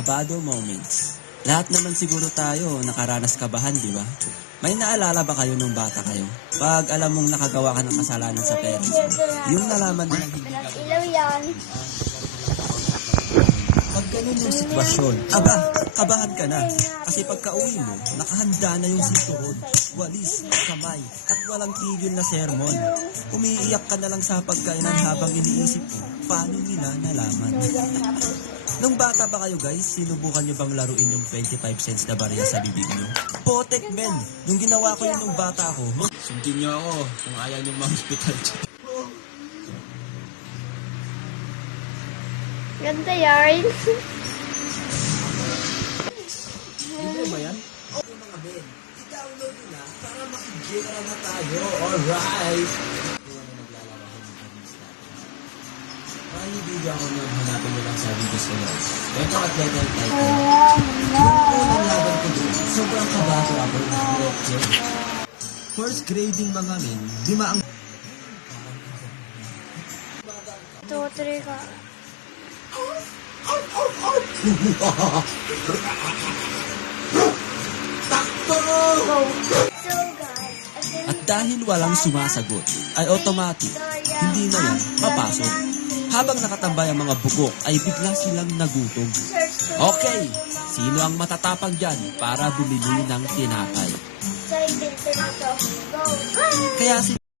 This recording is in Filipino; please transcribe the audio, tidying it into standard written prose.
kabado moments. Lahat naman siguro tayo nakaranas kabahan, di ba? May naalala ba kayo nung bata kayo? Pag alam mong nakagawa ka ng kasalanan sa parents mo, yung nalaman mo lang hindi ka. Ilaw yan. Pag ganun yung sitwasyon, kabahan ka na. Kasi pagka uwi mo, nakahanda na yung sinturon, walis, kamay, at walang tigil na sermon. Umiiyak ka na lang sa pagkainan habang iniisip mo, paano nila nalaman? Nung bata ba kayo guys, sinubukan nyo bang laruin yung 25 cents na barya sa bibig nyo? Potek men! Nung ginawa ko yun nung bata ko, sundin nyo ako kung ayaw nyo ma-hospital. Ganda yarn. Hindi ba yan? Okay mga men, i-download nyo na para makigera na tayo. Alright! May video ako nung hanapin nyo lang sa videos ko yan. Ito at letter title. Yung unang laban ko doon, sobrang kabato ako ng lecture. First grading mga men, 5 ang... 2, 3 ka. Takto! So guys, At dahil walang sumasagot, ay automatic, hindi na yan papasok. Habang nakatambay ang mga bugok, ay bigla silang nagutom. Okay, sino ang matatapang dyan para bumili ng tinapay? sa filter na to. Go! Kaya si